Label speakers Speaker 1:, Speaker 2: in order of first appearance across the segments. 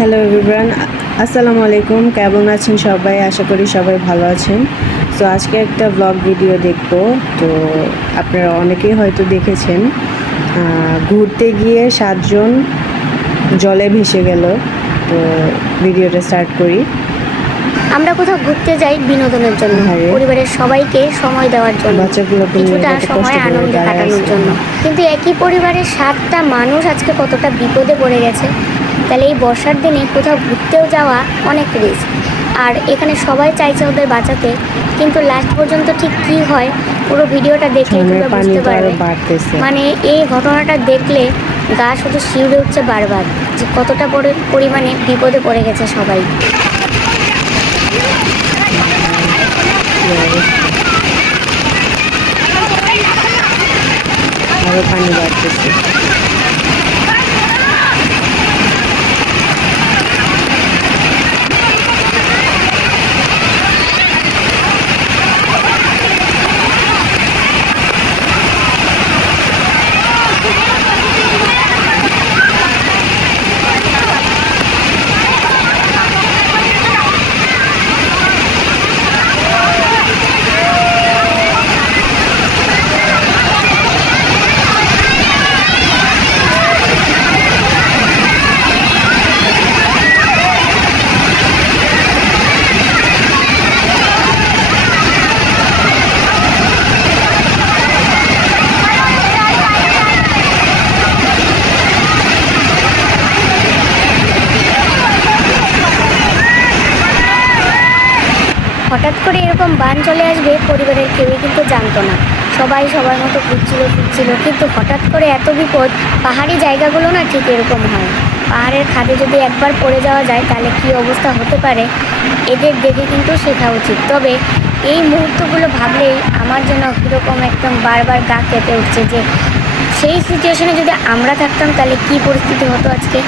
Speaker 1: Hello everyone আসসালামু আলাইকুম কেমন আছেন সবাই? আশা করি সবাই ভালো আছেন। তো আজকে একটা ব্লগ ভিডিও দেখব। তো আপনারা অনেকেই হয়তো দেখেছেন ঘুরতে গিয়ে সাতজন জলে ভেসে গেল। তো ভিডিওটা স্টার্ট করি।
Speaker 2: আমরা কোথাও ঘুরতে যাই বিনোদনের জন্য পরিবারের সবাইকে সময় দেওয়ার জন্য কিছুটা সময় আনন্দে কাটানোর জন্য। কিন্তু একই পরিবারের সাতটা মানুষ আজকে কতটা বিপদে পড়ে গেছে তাহলে এই বর্ষার দিনে কোথাও ঘুরতেও যাওয়া অনেক রিস্ক আর এখানে সবাই চাইছে ওদের বাঁচাতে কিন্তু লাস্ট পর্যন্ত ঠিক কি হয় পুরো ভিডিওটা দেখলে তোমরা বুঝতে পারবে। মানে এই ঘটনাটা দেখলে গা শুধু শিউরে উঠছে বারবার যে কতটা পরি- পরিমাণে বিপদে পড়ে গেছে সবাই।
Speaker 1: পানি বাড়তেছে।
Speaker 2: হঠাৎ করে এরকম বান চলে আসবে, পরিবারের কেউই কিন্তু জানতো না। সবাই সবার মতো ঘুরছিল, ফিরছিল, কিন্তু হঠাৎ করে এত বিপদ, পাহাড়ি জায়গাগুলো না ঠিক এরকম হয় পাহাড়ের খাদে যদি একবার পড়ে যাওয়া যায়, তাহলে কি অবস্থা হতে পারে? এদের দেখে কিন্তু শেখা উচিত। তবে এই মুহূর্তগুলো ভাবলেই আমার জন্য কীরকম একদম বারবার গা কেঁপে উঠছে যে, সেই সিচুয়েশনে যদি আমরা থাকতাম, তাহলে কি পরিস্থিতি হতো আজকে?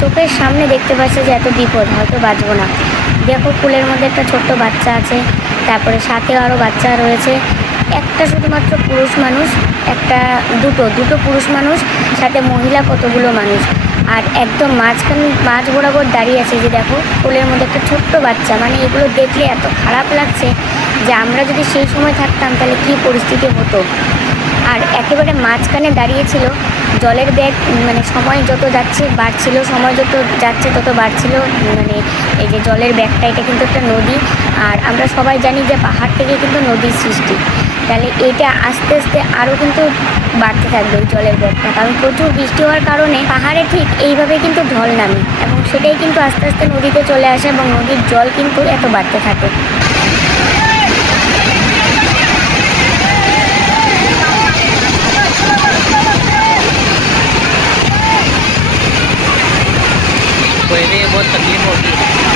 Speaker 2: চোখের সামনে দেখতে পাচ্ছে যে এত বিপদ, হয়তো বাঁচবো না। দেখো, কুলের মধ্যে একটা ছোট্ট বাচ্চা আছে, তারপরে সাথে আরও বাচ্চা রয়েছে। একটা শুধুমাত্র পুরুষ মানুষ, একটা দুটো দুটো পুরুষ মানুষ, সাথে মহিলা কতগুলো মানুষ। আর একদম মাঝখান, মাঝ বরাবর দাঁড়িয়ে আছে যে দেখো, কোলের মধ্যে একটা ছোট্ট বাচ্চা। মানে এগুলো দেখলে এত খারাপ লাগছে যে আমরা যদি সেই সময় থাকতাম, তাহলে কী পরিস্থিতি হতো? আর একেবারে মাঝখানে দাঁড়িয়েছিল, জলের ব্যাগ মানে সময় যত যাচ্ছে বাড়ছিল, সময় যত যাচ্ছে তত বাড়ছিল মানে এই যে জলের ব্যাগটা, এটা কিন্তু একটা নদী। আর আমরা সবাই জানি যে পাহাড় থেকে কিন্তু নদীর সৃষ্টি। তাহলে এটা আস্তে আস্তে আরও কিন্তু বাড়তে থাকবে জলের ব্যাগটা। কারণ প্রচুর বৃষ্টি হওয়ার কারণে পাহাড়ে ঠিক এইভাবে কিন্তু ঢল নামে এবং সেটাই কিন্তু আস্তে আস্তে নদীতে চলে আসে এবং নদীর জল কিন্তু এত বাড়তে থাকে।
Speaker 3: puede बहुत तकलीफ होगी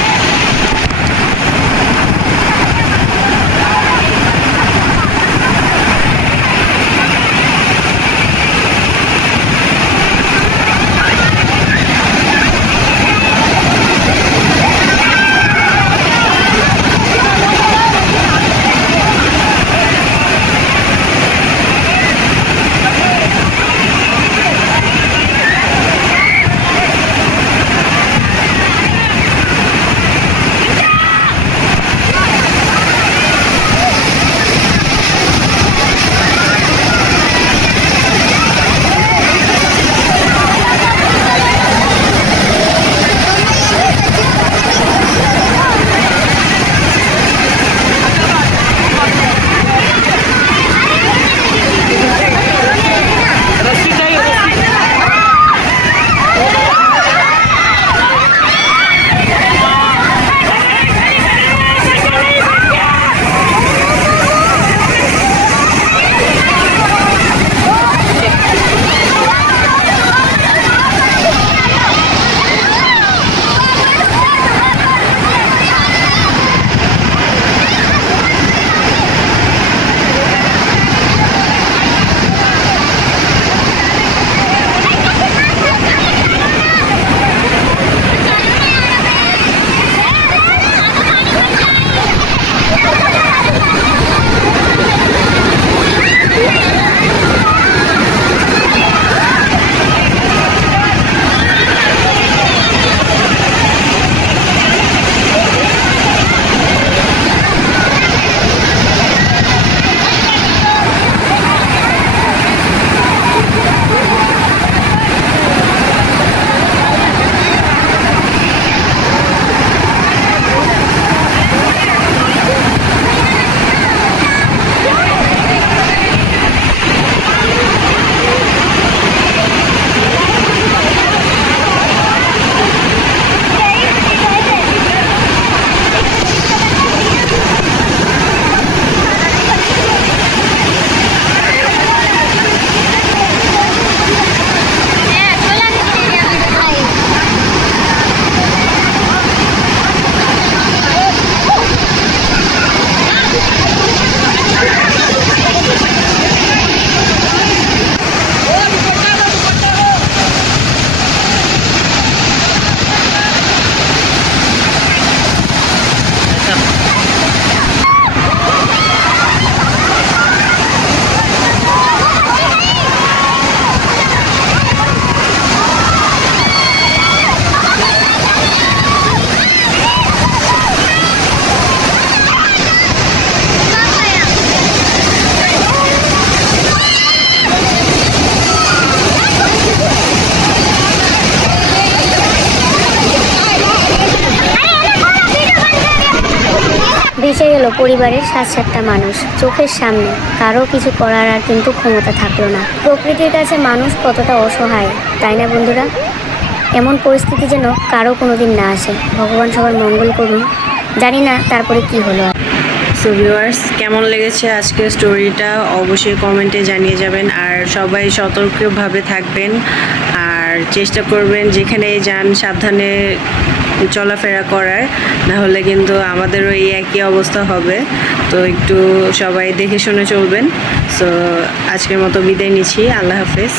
Speaker 2: ভেসে গেল পরিবারের সাত সাতটা মানুষ চোখের সামনে। কারও কিছু করার আর কিন্তু ক্ষমতা থাকল না। প্রকৃতির কাছে মানুষ কতটা অসহায়, তাই না বন্ধুরা? এমন পরিস্থিতি যেন কারও কোনো দিন না আসে। ভগবান সবার মঙ্গল করুন। জানি না তারপরে কি হলো।
Speaker 1: সো ভিউয়ার্স কেমন লেগেছে আজকের স্টোরিটা অবশ্যই কমেন্টে জানিয়ে যাবেন। আর সবাই সতর্কভাবে থাকবেন। আর চেষ্টা করবেন যেখানে যান, সাবধানে চলাফেরা করার। নাহলে কিন্তু আমাদেরও এই একই অবস্থা হবে। তো একটু সবাই দেখে শুনে চলবেন। সো আজকের মতো বিদায় নিচ্ছি। আল্লাহ হাফেজ।